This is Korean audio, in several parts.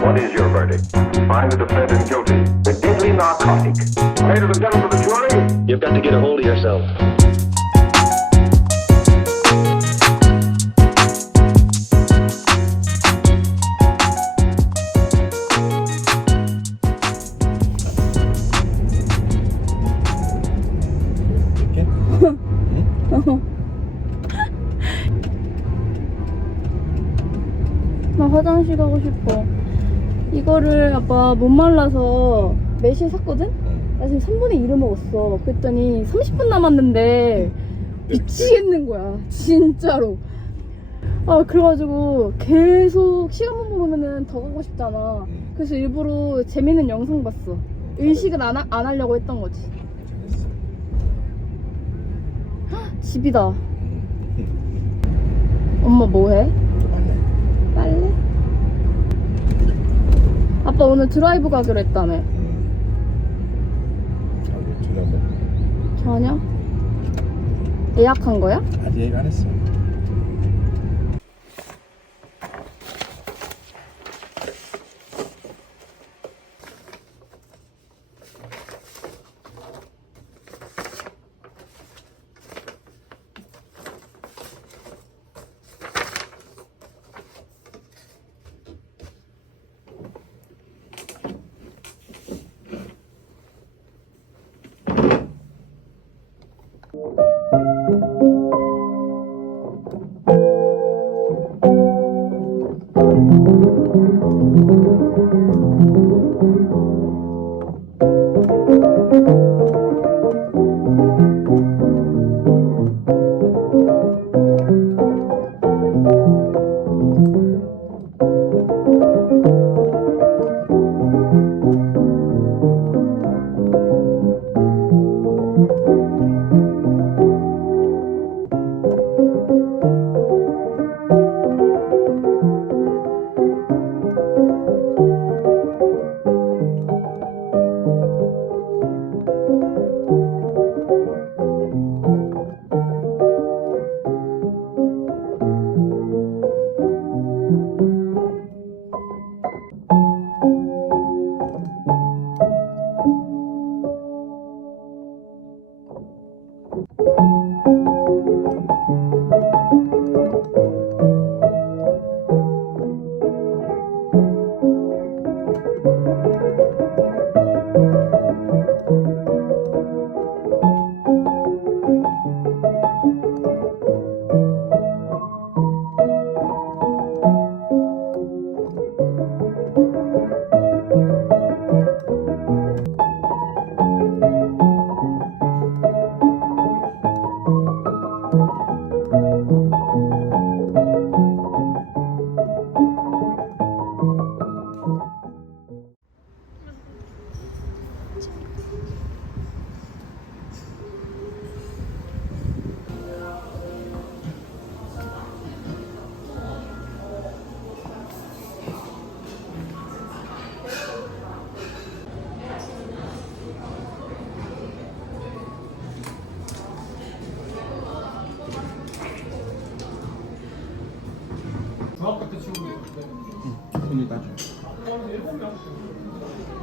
What is your verdict? Find the defendant guilty. The deadly narcotic. Ladies and gentlemen of the jury, You've got to get a hold of yourself. 못 말라서 매실 샀거든? 나 지금 3분의 1을 먹었어. 그랬더니 30분 남았는데 미치겠는 거야. 진짜로. 아, 그래가지고 계속 시간만 보면은 더 가고 싶잖아. 그래서 일부러 재밌는 영상 봤어. 의식을 안, 하, 안 하려고 했던 거지. 헉, 집이다. 엄마 뭐해? 빨래? 아빠 오늘 드라이브 가기로 했다며. 저녁? 예약한 거야? 아직 얘기 안 했어.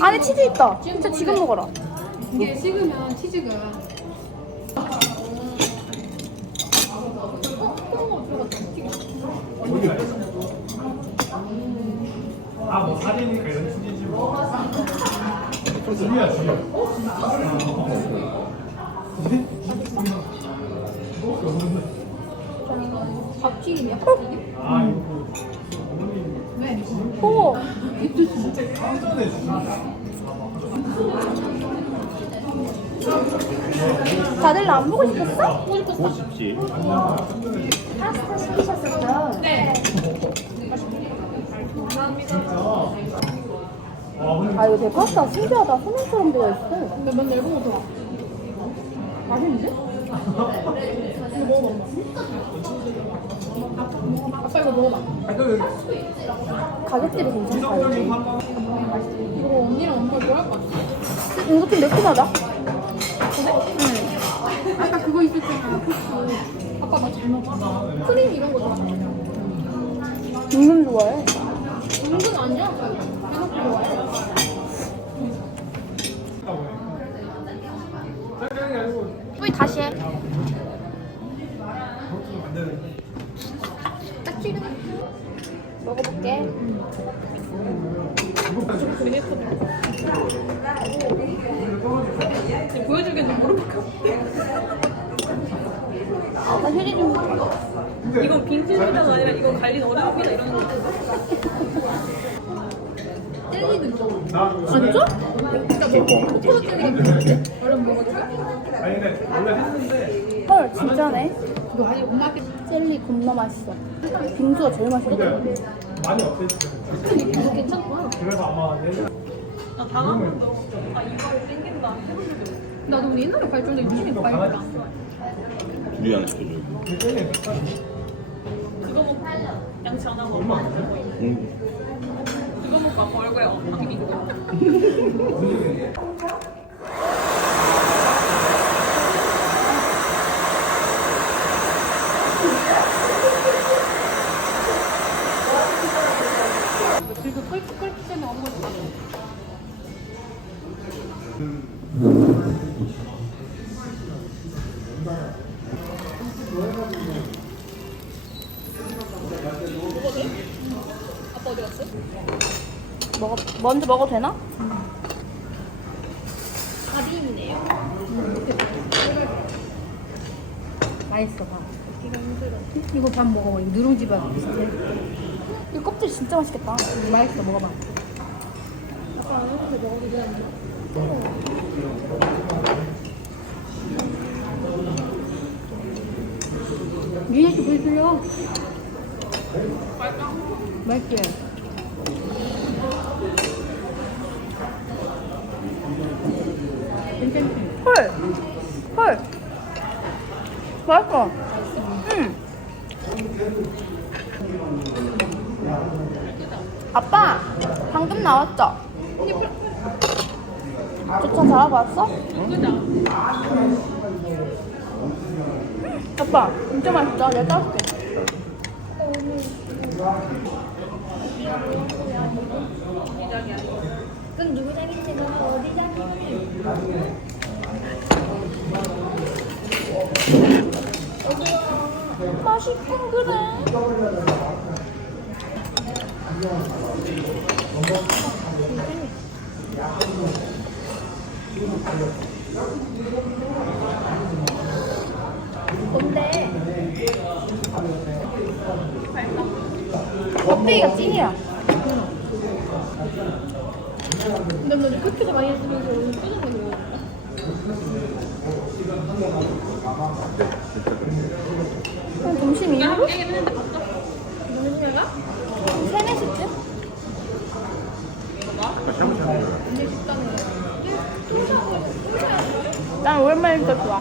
안에 치즈 있다. 진짜 지금 먹어라. 이게 식으면 치즈가 밥튀김이야? 어. 다들 나안 보고 싶었어? 보고 싶지. 파스타 시키셨었죠? 네. 아 이거 되게 파스타 신기하다 소면처럼 되어 있어 나 맨날 이런 거 좋아 맛있는데? 아빠 이거 먹어봐 가격대비 괜찮다 이거 언니랑 엄마 좋아할 것 같아 이거 좀 매콤하다 아까 그거 있었잖아 코스 아빠 나잘 먹어 크림 이런 거 좋아해 은근 좋아해 은근 아니야? 대놓고 좋아해 뿌이 다시 해. 딱 먹어볼게. 보여주겠는데 모르겠어. 나 휴지 좀. 이건 빙수피자가 아니라 이건 갈린 어묵 피자 이런 거. 진짜? 헐 진짜네. 너 아직 엄마 젤리 겁나 맛있어. 빙수가 제일 맛있거든. 빙수 괜찮구나. 나 다음부터 아 이거 땡긴다. 나도 우리 옛날에 발전도 유심히 봐야겠다. 둘이 하나 시켜줘. 그거 먹고 양치 안 하고 엄마 안 먹고 응. 그거 먹고 아빠 얼굴에 엉망이 있고. 그리 먼저 먹어도 되나? 가비임이네요. 맛있어 밥. 이거 밥 먹어봐. 이거 누룽지 밥 비슷해. 이 껍질 진짜 맛있겠다. 맛있어 먹어봐. 위에 이렇게 보여줘요. 맛있다. 맛있지? 괜찮지? 헐! 헐! 맛있어. 응. 아빠, 방금 나왔죠? 주차 잘하고 왔어? 아빠, 진짜 맛있다. 내가 따줄게. 그럼 누구 장인지 너 어디 장인지? 맛있군, 그래. 뭔데? 껍데기가 찐이야. 근데 너 그렇게 많이 했으면서 오늘 끄는 거냐? 그냥 점심 이후로? 게임 했는데 봤어? 무슨 시간이야? 3, 4시쯤? 아까 샤브샤브. 난 오랜만이니까 좋아.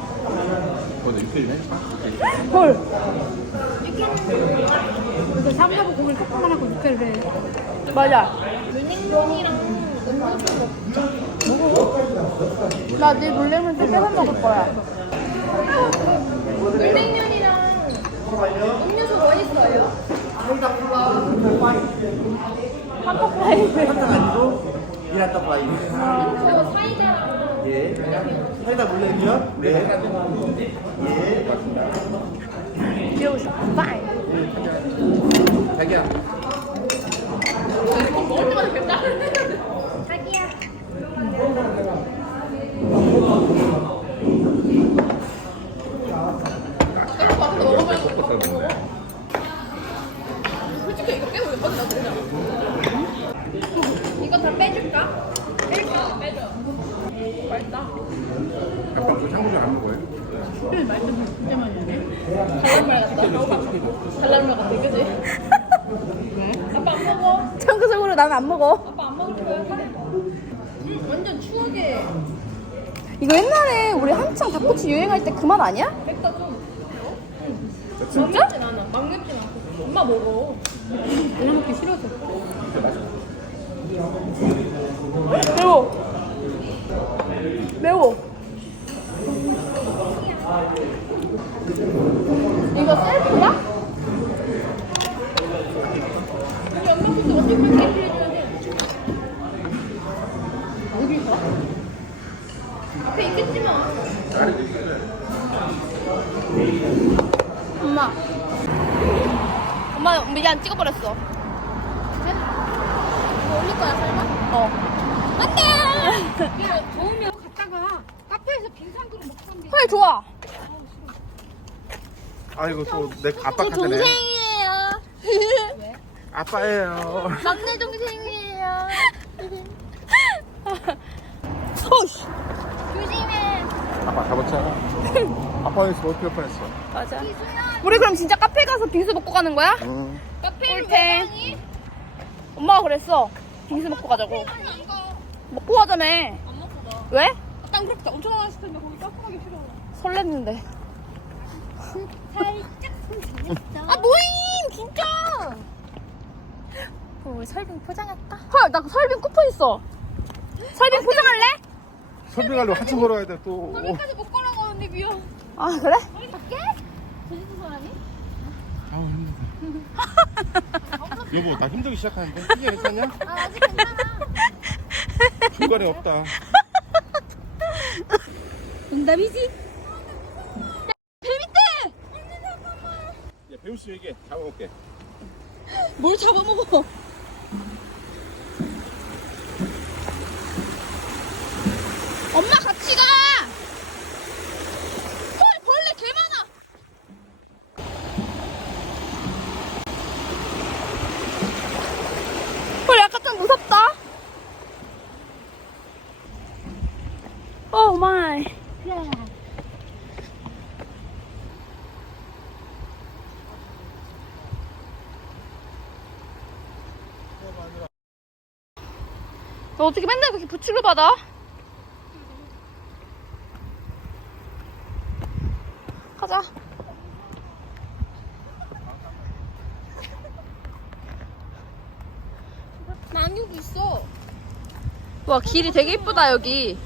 헐. 그래서 샤브샤브 고기를 조금만 하고 육회를 해. 맞아. 물냉면이랑 음료수 먹자. 나네 물냉면 좀 뺏어 먹을 거야. 물냉면이랑 음료수 뭐 있어요? 핫도그라이스. 아니고 이란 떡바이. 저 사이다랑 예. 사이다 물냉면. 네. 예. 귀여워 싶어. 빠이. 자기야. 먹을 때마다 뱉다. 자기야. 섞었었는데. 솔직히 이거 빼고 이거 나 모르잖아. 이거 다 빼줄까? 빼줘. 빼줘. 맛있다. 안 먹어요? 말좀 진짜 많이 하네. 달란말 같다. 달란말 같아, 그지? 아빠 안 먹어. 참고적으로 나는 안 먹어. 아빠 안 먹을 거야. 음, 완전 추억의 이거 옛날에 우리 닭꼬치 유행할 때 그만 아니야? 백다 좀. 진짜? 막 맵진 않아. 막 맵진 않고. 엄마 먹어. 별로 먹기 싫어서. 매워. 매워. 이거 셀프야? 우리 엄마 것도 그렇게 엄마 미안 찍어버렸어. 이거 올릴 거야, 설마? 어. 야, 더우면 갔다가 카페에서 빙상그릇 먹던데. 헐 좋아. 아이고 또내 아빠 카페네. 동생이에요. 아빠예요. 막내 동생이에요. 어씨. 조심해. 아빠 잡았잖아. 아빠에서 어떻게 뻔했어? 맞아. 우리 그럼 진짜 카페 가서 빙수 먹고 가는 거야? 응. 카페를 꿀템. 왜 가니? 엄마가 그랬어. 빙수 먹고 가자고. 안 가. 먹고 가자며. 안 먹고 가. 왜? 난 그렇게 엄청 많이 시켰는데 거기 깔끔하게 싫어. 설렜는데. 살짝 아 모임 진짜. 어, 우리 설빙 포장할까? 헐, 나 설빙 쿠폰 있어. 설빙 포장할래? 설빙하려고 한참 걸어야 돼 또. 거기까지 못 걸어가는데 미안. 아 그래? 제주도 사람이? 아우 힘들어. 여보 나 힘들기 시작하는데 이게 괜찮냐? 아 아직 괜찮아. 중간에 없다. 응답이지? 야 배우 씨 얘기해. 잡아볼게. 뭘 잡아먹어? 엄마 같이 가. 헐 벌레 개 많아. 헐 약간 좀 무섭다. 오 마이. 너 어떻게 맨날 그렇게 부축을 받아? 가자. 나 안경도 있어. 와 길이 되게 이쁘다 여기.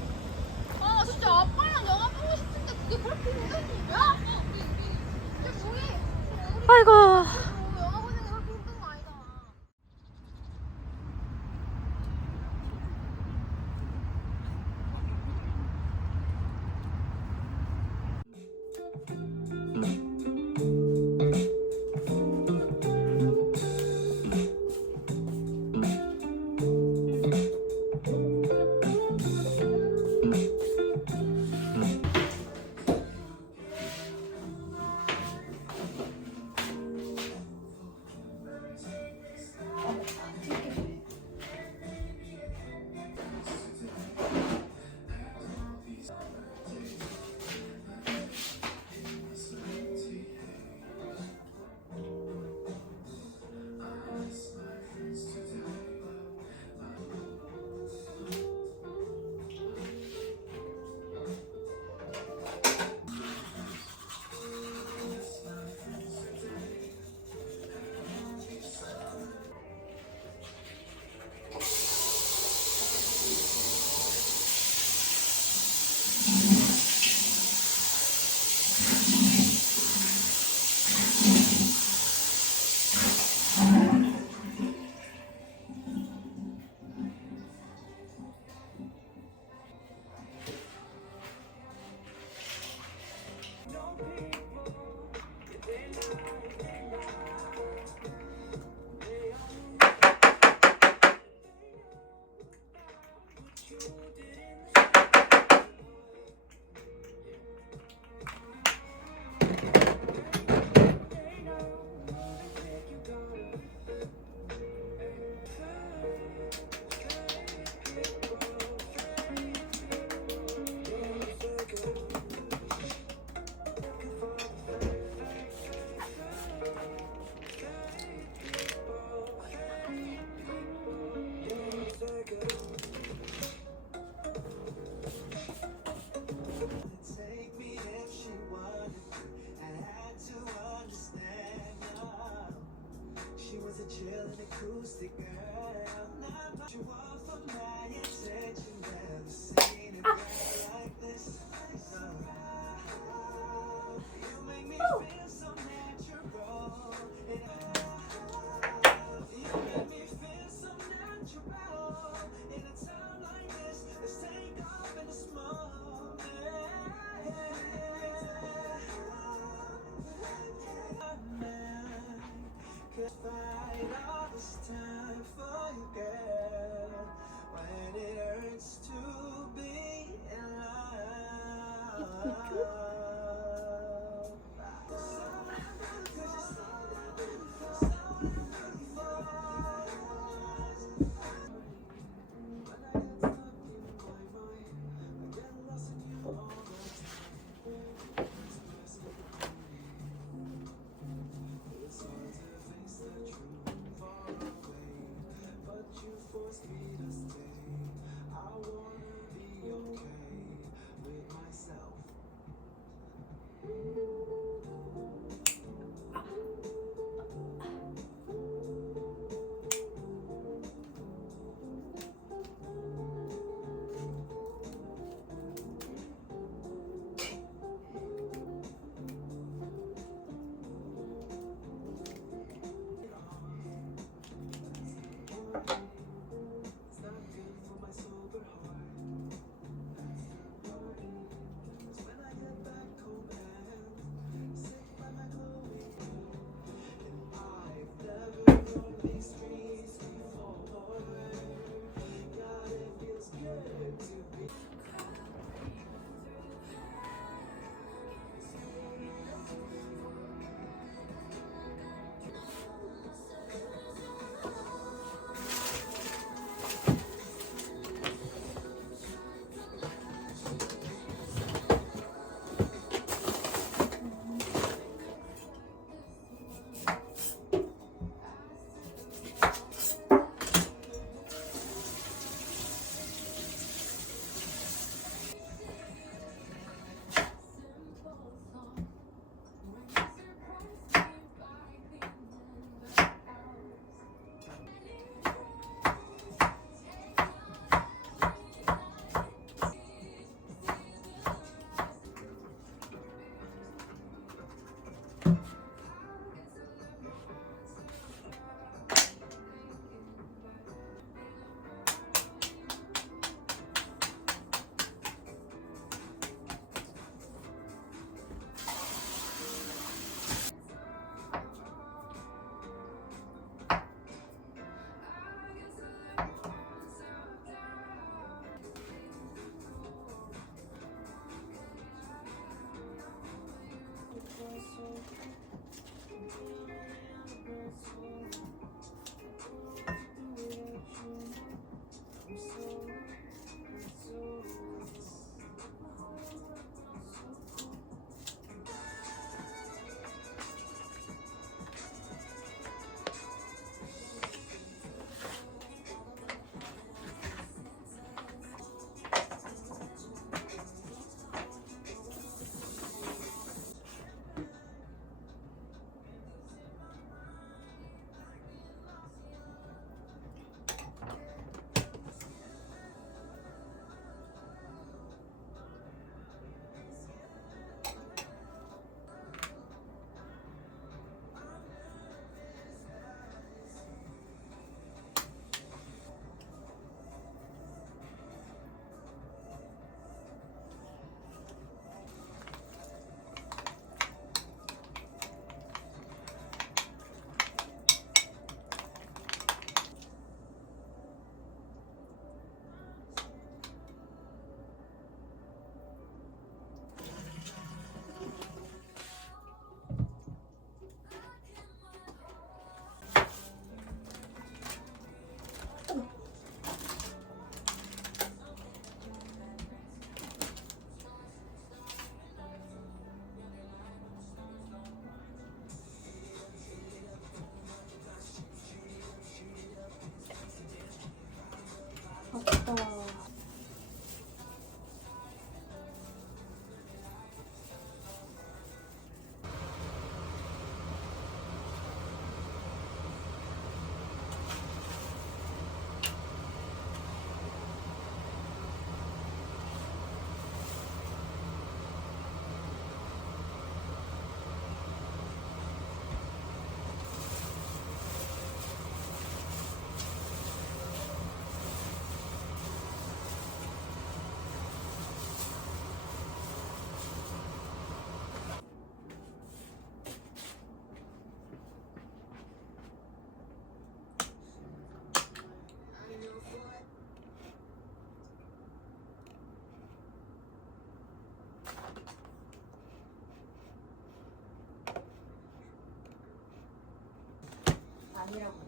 아니라고.